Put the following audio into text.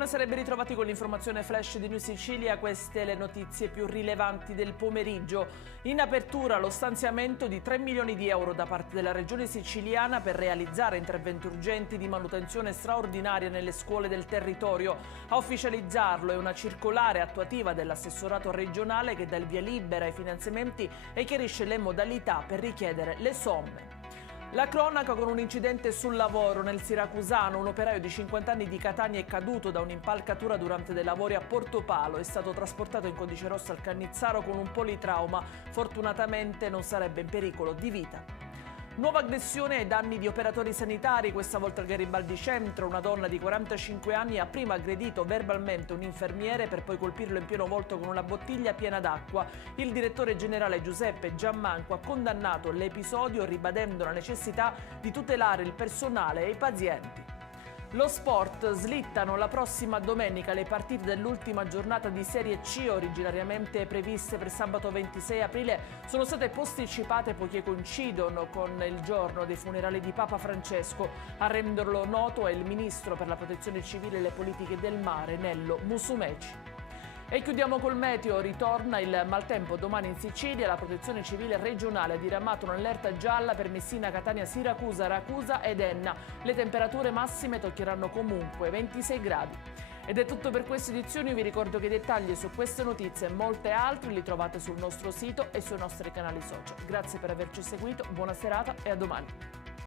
Buonasera e ben ritrovati con l'informazione flash di New Sicilia. Queste le notizie più rilevanti del pomeriggio. In apertura lo stanziamento di 3 milioni di euro da parte della Regione siciliana per realizzare interventi urgenti di manutenzione straordinaria nelle scuole del territorio. A ufficializzarlo è una circolare attuativa dell'assessorato regionale che dà il via libera ai finanziamenti e chiarisce le modalità per richiedere le somme. La cronaca con un incidente sul lavoro nel Siracusano. Un operaio di 50 anni di Catania è caduto da un'impalcatura durante dei lavori a Portopalo. È stato trasportato in codice rosso al Cannizzaro con un politrauma. Fortunatamente non sarebbe in pericolo di vita. Nuova aggressione ai danni di operatori sanitari, questa volta al Garibaldi Centro. Una donna di 45 anni ha prima aggredito verbalmente un infermiere per poi colpirlo in pieno volto con una bottiglia piena d'acqua. Il direttore generale Giuseppe Giammanco ha condannato l'episodio ribadendo la necessità di tutelare il personale e i pazienti. Lo sport: slittano la prossima domenica le partite dell'ultima giornata di Serie C, originariamente previste per sabato 26 aprile, sono state posticipate poiché coincidono con il giorno dei funerali di Papa Francesco. A renderlo noto è il ministro per la protezione civile e le politiche del mare, Nello Musumeci. E chiudiamo col meteo. Ritorna il maltempo domani in Sicilia. La protezione civile regionale ha diramato un'allerta gialla per Messina, Catania, Siracusa, Ragusa ed Enna. Le temperature massime toccheranno comunque 26 gradi. Ed è tutto per questa edizione. Io vi ricordo che i dettagli su queste notizie e molte altre li trovate sul nostro sito e sui nostri canali social. Grazie per averci seguito, buona serata e a domani.